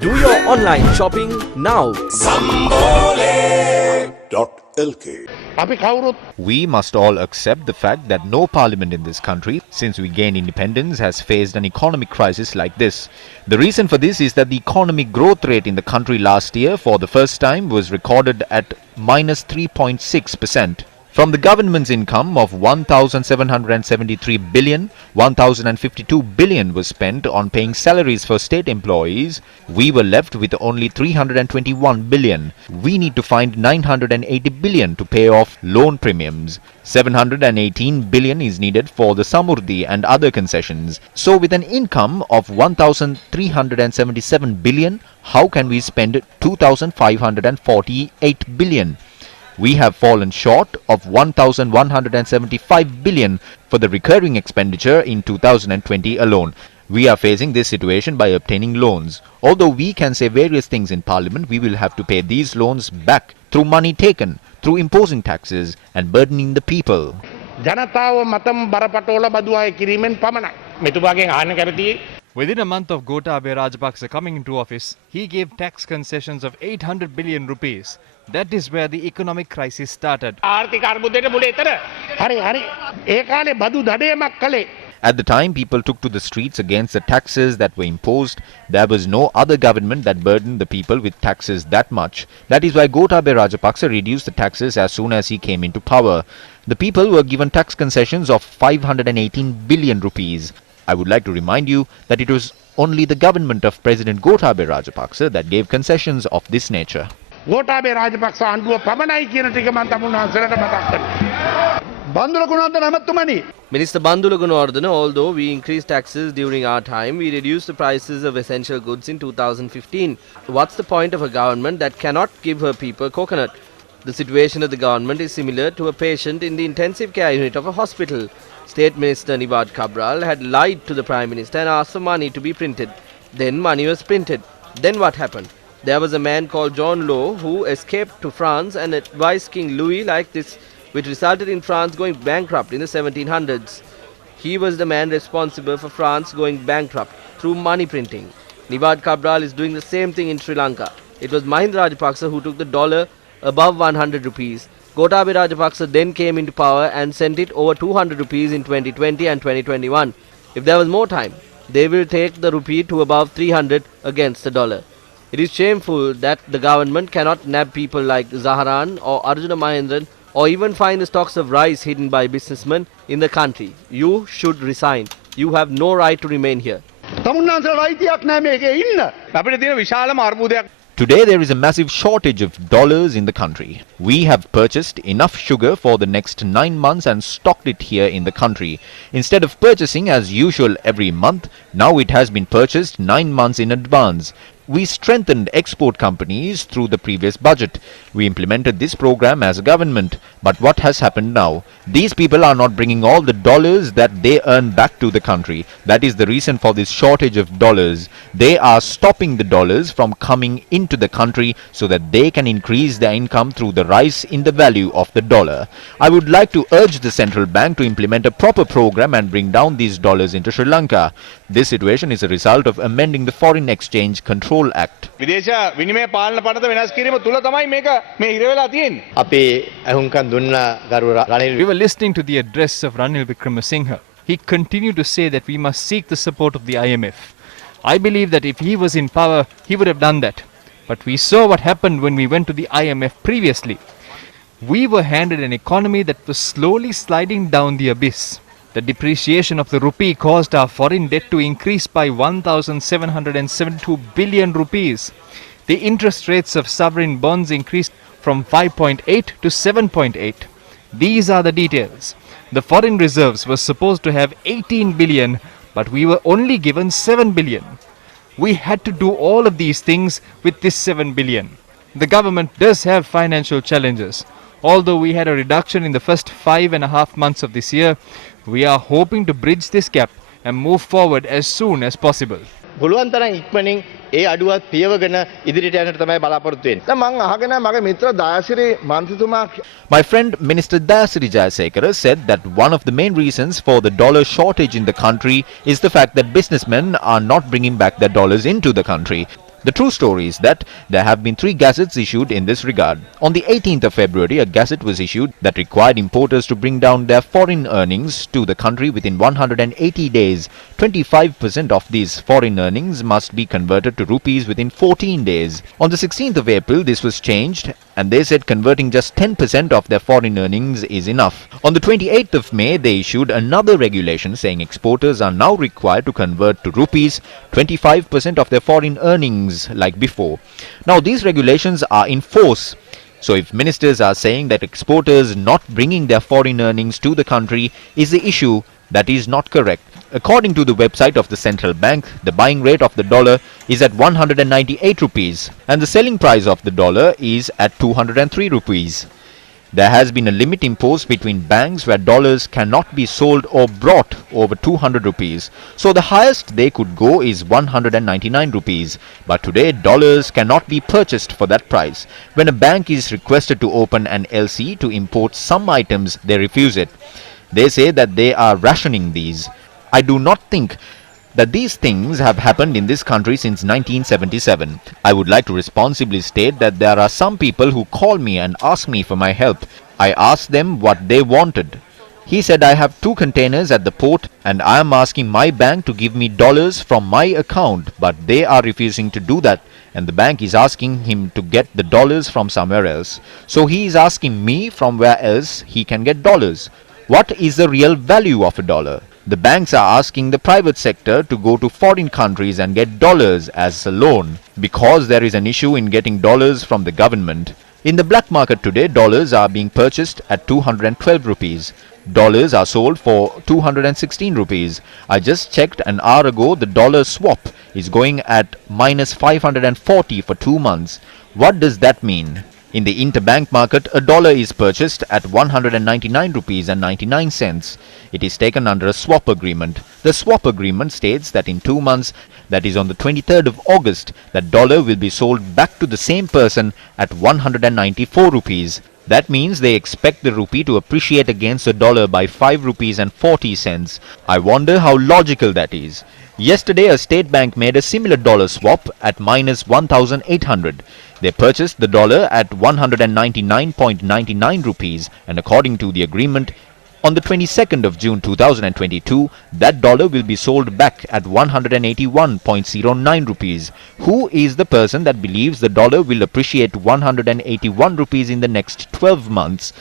Do your online shopping now. Sambole.lk. We must all accept the fact that no parliament in this country, since we gained independence, has faced an economic crisis like this. The reason for this is that the economic growth rate in the country last year, for the first time, was recorded at minus 3.6%. From the government's income of 1,773 billion, 1,052 billion was spent on paying salaries for state employees. We were left with only 321 billion. We need to find 980 billion to pay off loan premiums. 718 billion is needed for the Samurdhi and other concessions. So with an income of 1,377 billion, how can we spend 2,548 billion? We have fallen short of 1,175 billion for the recurring expenditure in 2020 alone. We are facing this situation by obtaining loans. Although we can say various things in Parliament, we will have to pay these loans back through money taken, through imposing taxes and burdening the people. Within a month of Gotabaya Rajapaksa coming into office, he gave tax concessions of 800 billion rupees. That is where the economic crisis started. At the time, people took to the streets against the taxes that were imposed. There was no other government that burdened the people with taxes that much. That is why Gotabaya Rajapaksa reduced the taxes as soon as he came into power. The people were given tax concessions of 518 billion rupees. I would like to remind you that it was only the government of President Gotabaya Rajapaksa that gave concessions of this nature. Gotabaya Rajapaksa anduwa pamanai කියන ටික මම තමුන්වහන්සේලාට මතක් කරනවා. Bandula Gunawardena මහත්මනි. Minister Bandula Gunawardena, although we increased taxes during our time, we reduced the prices of essential goods in 2015. What's the point of a government that cannot give her people coconut? The situation of the government is similar to a patient in the intensive care unit of a hospital. State Minister Nibad Cabral had lied to the Prime Minister and asked for money to be printed. Then money was printed. Then what happened? There was a man called John Law who escaped to France and advised King Louis like this, which resulted in France going bankrupt in the 1700s. He was the man responsible for France going bankrupt through money printing. Nibad Cabral is doing the same thing in Sri Lanka. It was Mahinda Rajapaksa who took the dollar above 100 rupees. Gotabaya Rajapaksa then came into power and sent it over 200 rupees in 2020 and 2021. If there was more time, they will take the rupee to above 300 against the dollar. It is shameful that the government cannot nab people like Zaharan or Arjuna Mahendran or even find the stocks of rice hidden by businessmen in the country. You should resign. You have no right to remain here. Today there is a massive shortage of dollars in the country. We have purchased enough sugar for the next 9 months and stocked it here in the country. Instead of purchasing as usual every month, now it has been purchased 9 months in advance. We strengthened export companies through the previous budget. We implemented this program as a government. But what has happened now? These people are not bringing all the dollars that they earn back to the country. That is the reason for this shortage of dollars. They are stopping the dollars from coming into the country so that they can increase their income through the rise in the value of the dollar. I would like to urge the central bank to implement a proper program and bring down these dollars into Sri Lanka. This situation is a result of amending the Foreign Exchange Control Act. We were listening to the address of Ranil Wickremesinghe. He continued to say that we must seek the support of the IMF. I believe that if he was in power, he would have done that. But we saw what happened when we went to the IMF previously. We were handed an economy that was slowly sliding down the abyss. The depreciation of the rupee caused our foreign debt to increase by 1,772 billion rupees. The interest rates of sovereign bonds increased from 5.8 to 7.8. These are the details. The foreign reserves were supposed to have 18 billion, but we were only given 7 billion. We had to do all of these things with this 7 billion. The government does have financial challenges. Although we had a reduction in the first 5.5 months of this year, we are hoping to bridge this gap and move forward as soon as possible. පුළුවන් තරම් ඉක්මනින් ඒ අඩුවත් පියවගෙන ඉදිරියට යන්නට තමයි බලාපොරොත්තු වෙන්නේ. දැන් මම අහගෙන මගේ මිත්‍ර Dayasiri මන්ත්‍රීතුමා My friend Minister Dayasiri Jayasekara said that one of the main reasons for the dollar shortage in the country is the fact that businessmen are not bringing back their dollars into the country. The true story is that there have been 3 gazettes issued in this regard. On the 18th of February, a gazette was issued that required importers to bring down their foreign earnings to the country within 180 days. 25% of these foreign earnings must be converted to rupees within 14 days. On the 16th of April, this was changed, and they said converting just 10% of their foreign earnings is enough. On the 28th of May, they issued another regulation saying exporters are now required to convert to rupees 25% of their foreign earnings like before. Now, these regulations are in force. So if ministers are saying that exporters not bringing their foreign earnings to the country is the issue, that is not correct. According to the website of the central bank, the buying rate of the dollar is at 198 rupees and the selling price of the dollar is at 203 rupees. There has been a limit imposed between banks where dollars cannot be sold or brought over 200 rupees. So the highest they could go is 199 rupees. But today dollars cannot be purchased for that price. When a bank is requested to open an LC to import some items, they refuse it. They say that they are rationing these. I do not think that these things have happened in this country since 1977. I would like to responsibly state that there are some people who call me and ask me for my help. I asked them what they wanted. He said I have 2 containers at the port and I am asking my bank to give me dollars from my account, but they are refusing to do that and the bank is asking him to get the dollars from somewhere else. So he is asking me from where else he can get dollars. What is the real value of a dollar? The banks are asking the private sector to go to foreign countries and get dollars as a loan because there is an issue in getting dollars from the government. In the black market today, dollars are being purchased at 212 rupees. Dollars are sold for 216 rupees. I just checked an hour ago, the dollar swap is going at minus 540 for 2 months. What does that mean? In the interbank market, a dollar is purchased at 199 rupees and 99 cents. It is taken under a swap agreement. The swap agreement states that in 2 months, that is on the 23rd of August, that dollar will be sold back to the same person at 194 rupees. That means they expect the rupee to appreciate against the dollar by 5 rupees and 40 cents. I wonder how logical that is. Yesterday, a state bank made a similar dollar swap at minus 1,800. They purchased the dollar at 199.99 rupees and according to the agreement, on the 22nd of June 2022, that dollar will be sold back at 181.09 rupees. Who is the person that believes the dollar will appreciate 181 rupees in the next 12 months?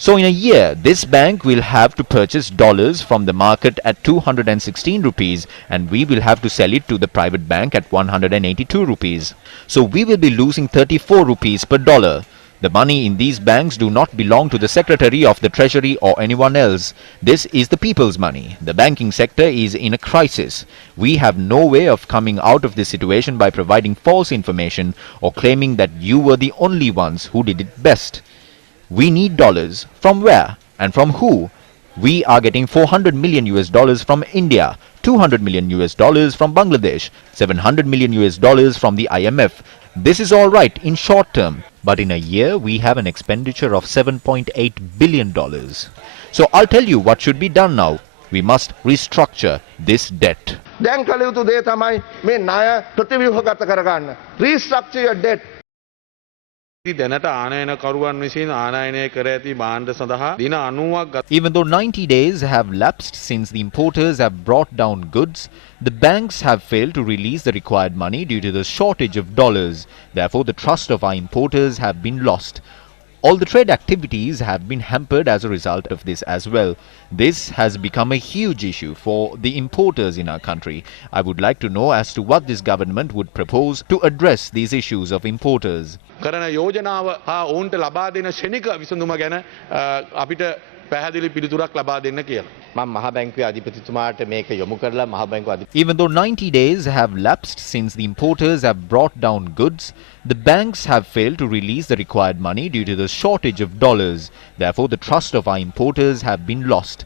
So in a year, this bank will have to purchase dollars from the market at 216 rupees and we will have to sell it to the private bank at 182 rupees. So we will be losing 34 rupees per dollar. The money in these banks do not belong to the Secretary of the Treasury or anyone else. This is the people's money. The banking sector is in a crisis. We have no way of coming out of this situation by providing false information or claiming that you were the only ones who did it best. We need dollars. From where? And from who? We are getting $400 million from India, $200 million from Bangladesh, $700 million from the IMF. This is all right in short term, but in a year we have an expenditure of $7.8 billion. So I'll tell you what should be done now. We must restructure this debt. දැන් කළ යුතු දේ තමයි මේ ණය ප්‍රතිව්‍යුහගත කරගන්න. Restructure your debt. දැනට ආනයනකරුවන් විසින් ආනයනය කර ඇති භාණ්ඩ සඳහා දින 90ක් Even though 90 days have lapsed since the importers have brought down goods, the banks have failed to release the required money due to the shortage of dollars. Therefore, the trust of our importers have been lost. All the trade activities have been hampered as a result of this as well. This has become a huge issue for the importers in our country. I would like to know as to what this government would propose to address these issues of importers. කරන යෝජනාව හා ඔවුන්ට ලබා දෙන ශනික විසඳුම ගැන අපිට පැහැදිලි පිළිතුරක් ලබා දෙන්න කියලා. මම මහ බැංකුවේ අධිපතිතුමාට මේක යොමු කරලා මහ බැංකුව Even though 90 days have lapsed since the importers have brought down goods, the banks have failed to release the required money due to the shortage of dollars. Therefore, the trust of our importers have been lost.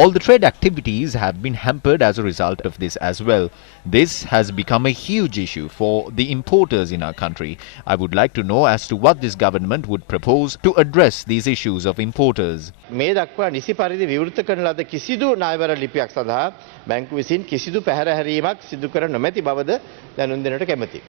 All the trade activities have been hampered as a result of this as well. This has become a huge issue for the importers in our country. I would like to know as to what this government would propose to address these issues of importers. මේ දක්වා නිසි පරිදි විවෘත කරන ලද කිසිදු ණයවර ලිපියක් සඳහා බැංකුව විසින් කිසිදු පැහැරහැරීමක් සිදු කර නොමැති බවද දැනුම් දෙන්නට කැමැතියි.